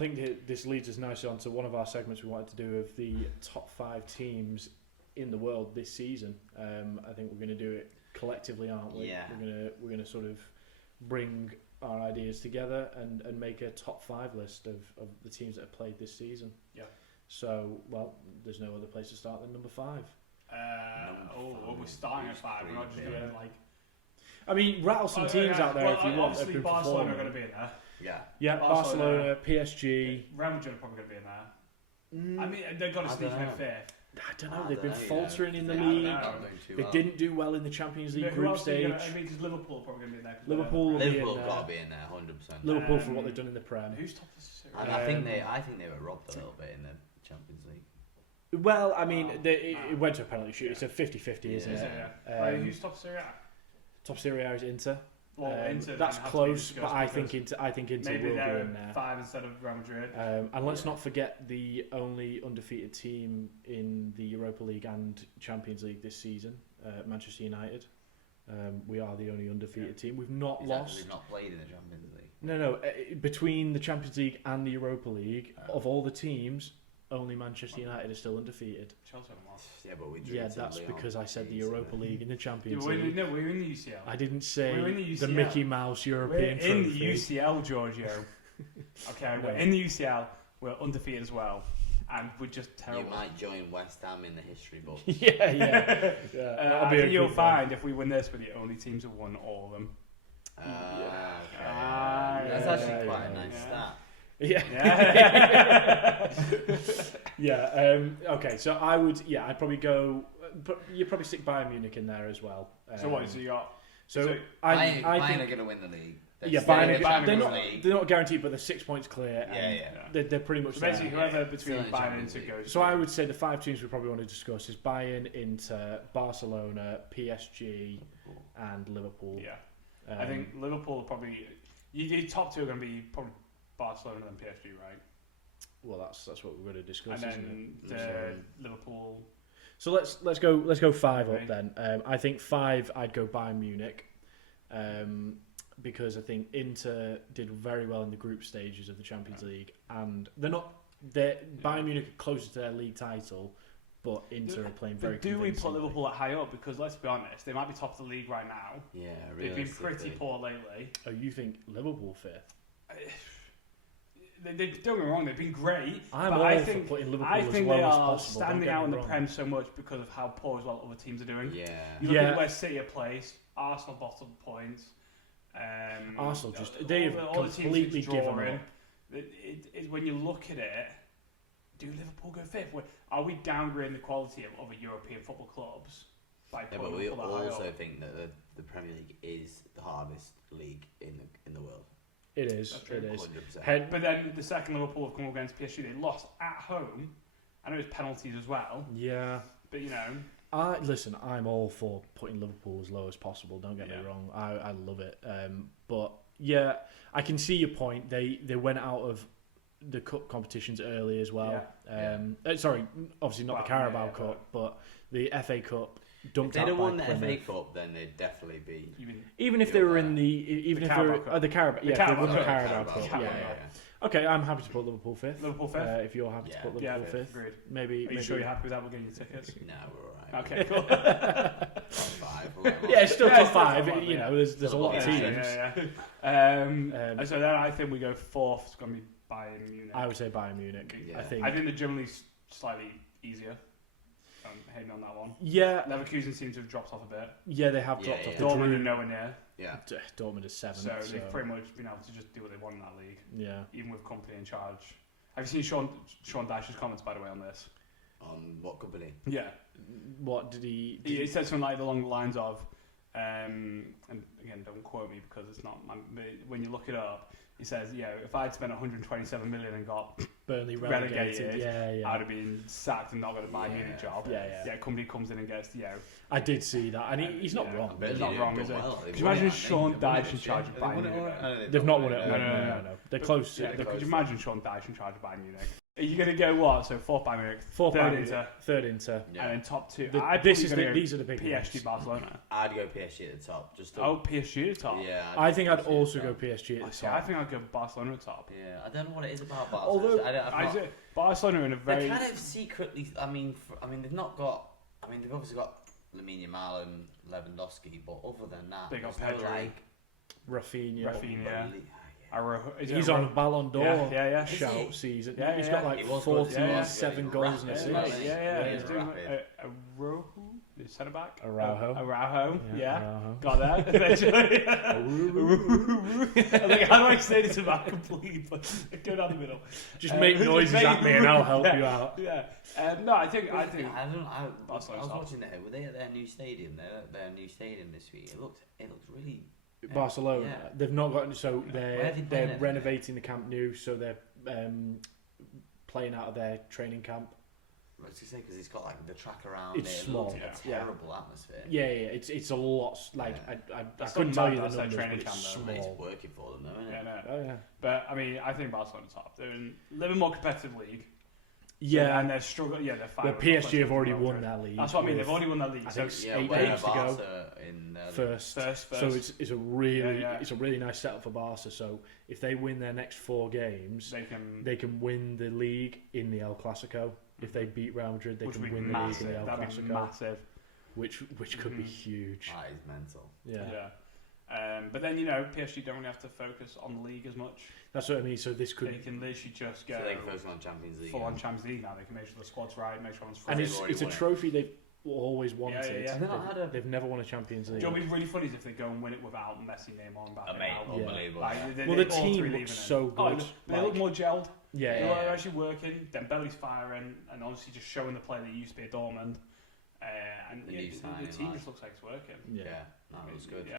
I think this leads us nicely on to one of our segments we wanted to do of the top 5 teams in the world this season. I think we're going to do it collectively, aren't we? Yeah. We're gonna sort of bring our ideas together and make a top 5 list of the teams that have played this season. Yeah. So, well, there's no other place to start than number 5. We're starting at 5. We're not just doing like. I mean, rattle some teams out there if you want. Obviously, Barcelona are going to be in there. Yeah, Barcelona, PSG. Real Madrid are probably going to be in there. I mean, they've got to sneak in 5th. I don't know. They've been faltering in the league. They didn't do well in the Champions League group stage. I mean, because Liverpool are probably going to be in there. Liverpool have got to be in there, 100%. Liverpool for what they've done in the Prem. Who's top of the series? And I think they were robbed a little bit in the Champions League. Well, I mean, it went to a penalty shoot. It's a 50-50, isn't it? Who's top Serie A? Top Serie A is Inter. Inter that's close, but I think Inter maybe will they're be in there. 5 instead of Real Madrid. And let's not forget the only undefeated team in the Europa League and Champions League this season, Manchester United. We are the only undefeated team. We've not lost. We've not played in the Champions League. No. Between the Champions League and the Europa League, of all the teams, only Manchester United is still undefeated. Chelsea haven't lost. Yeah, but we drew that's Lyon because I said the Europa League and the Champions League. We're in the UCL. I didn't say we're in the UCL. Mickey Mouse European We're in trophy. the UCL, Giorgio. Okay, we're in the UCL. We're undefeated as well, and we're just terrible. You might join West Ham in the history books. yeah. I think you'll find if we win this, we're the only teams who won all of them. That's actually quite a nice stat. Okay, so I'd probably go. You'd probably stick Bayern Munich in there as well. So what? So you got. I think they're going to win the league. They're not guaranteed, but they're 6 points clear. They're pretty much. So basically, whoever between Bayern and Inter goes. So I would say the 5 teams we probably want to discuss is Bayern, Inter, Barcelona, PSG, and Liverpool. Yeah, I think Liverpool probably. Your top 2 are going to be probably Barcelona and PSG, right? Well, that's what we're going to discuss. And then Liverpool. So let's go 5 up then. I think 5 I'd go Bayern Munich, because I think Inter did very well in the group stages of the Champions League, and Bayern Munich are closer to their league title, but Inter are playing very. Do we put Liverpool at high up? Because let's be honest, they might be top of the league right now. Yeah, they've been pretty poor lately. Oh, you think Liverpool 5th? They don't get me wrong, they've been great. I think they are standing out in the Prem so much because of how poor as well other teams are doing. Yeah. You look at where City are placed, Arsenal bottom points. Arsenal they've completely given up. When you look at it, do Liverpool go 5th? Are we downgrading the quality of other European football clubs by putting but we Liverpool that high also up? think that the Premier League is the hardest league in the world. It is. 100%. But then the second Liverpool have come up against PSG, they lost at home. I know it's penalties as well. Yeah. But listen, I'm all for putting Liverpool as low as possible. Don't get me wrong. I love it. But yeah, I can see your point. They went out of the cup competitions early as well. Sorry, obviously not the Carabao Cup, but the FA Cup. If they'd have won the FA Cup, then they'd definitely be. Even if they were in the Carabao, the Carabao Cup. Yeah. Okay, I'm happy to put Liverpool 5th. Liverpool 5th. If you're happy to put Liverpool 5th, agreed. Maybe. Are you sure you're happy with that? We're getting your tickets. No, we're alright. Okay, cool. Top 5. It's still top 5. Top 5, There's a lot of teams. So then I think we go 4th. It's going to be Bayern Munich. I would say Bayern Munich. Yeah. I think they're generally slightly easier. Heading on that one. Yeah. Leverkusen seems to have dropped off a bit. Yeah, they have dropped off. Dortmund are nowhere near. Yeah. Dortmund is 7th. So they've pretty much been able to just do what they want in that league. Yeah. Even with company in charge. Have you seen Sean Dyche's comments, by the way, on this? On what company? Yeah. What did he... He said something like along the lines of, and again, don't quote me because it's not... but when you look it up, he says, if I'd spent 127 million and got Burnley relegated, I'd have been sacked and not got a Bayern Munich job. Yeah, company comes in and gets, I did see that, and he's not wrong. He's not wrong, is it? Could you imagine Sean Dyche in charge of Bayern Munich? They've not won it. No. They're close. Could you imagine Sean Dyche in charge of Bayern Munich? Are you going to go what? So fourth Bayern Munich, Fourth third Bayern Inter, third Inter. Yeah. and then top two. These are the big PSG ones. Barcelona. I'd go PSG at the top. Just to, PSG at the top. Yeah. I think I'd PSG also at go the top. PSG at the See, I top. think I'd go Barcelona at top. Yeah, I don't know what it is about Barcelona. Although I've not- Barcelona in a very They kind of secretly. I mean, they've not got. I mean, they've obviously got Lamine Yamal and Lewandowski, but other than that, They got there's no, Pedri. like. Rafinha. He's Araujo- on a Ballon d'Or Yeah. shout Is he? season. Yeah, He's yeah. got like He was good. 47 Yeah, goals and he's assists. rapid. Yeah. He's He's doing rapid. Araujo, the centre back. Araujo. Yeah. Araujo. Got that eventually. Like, how do I say this about complete? But go down the middle. Just make noises at me and I'll help you out. Yeah. No, I think. I was Barcelona's top. watching it. Were they at their new stadium? Their new stadium this week. It looked really. Barcelona, Yeah. they've not got, so Where have they they're been? renovating the Camp Nou, so they're playing out of their training camp. I was gonna say because it's got like the track around It's it. small, It looks a yeah. terrible atmosphere. Yeah, it's a lot. Like Yeah. I That's couldn't still tell you mad the that's their numbers, but training it's camp, But it's small. working for them, though, isn't Yeah, it? no. Oh yeah. But I mean, I think Barcelona top. They're in a little more competitive league. Yeah, and they're struggling. Yeah, they're the fine. PSG have already won that league. That's what I mean. with, They've already won that league. I So think, Yeah, 8 where games to go. Barca in First. first. So it's a really Yeah. it's a really nice setup for Barca. So if they win their next 4 games, they can. they can win the league in the El Clasico. If they beat Real Madrid, they Which can would be win the league massive. in the El That'd be Clasico, massive. which could be Mhm. huge. That is mental. Yeah. But then PSG don't really have to focus on the league as much. That's what I mean. So this They could, can literally just go So they can focus on Champions League. full on and- Champions League now. They can make sure the squad's right, make sure everyone's and free. they've already it's a won it. trophy they've always wanted. Yeah. Have they not had a- They've never won a Champions Do League. you know what'd be really funny is if they go and win it without Messi, Neymar, and Mbappe. Amazing. now. Yeah. Unbelievable. Like, yeah. Well, the all team three looks leaving so it. Oh, good. they look more gelled. Yeah, They Yeah. were actually working. Dembele's firing, and honestly just showing the play that used to be at Dortmund. And The yeah, new the signing, team like- just looks like it's working. yeah. Yeah, no, it was good. Yeah.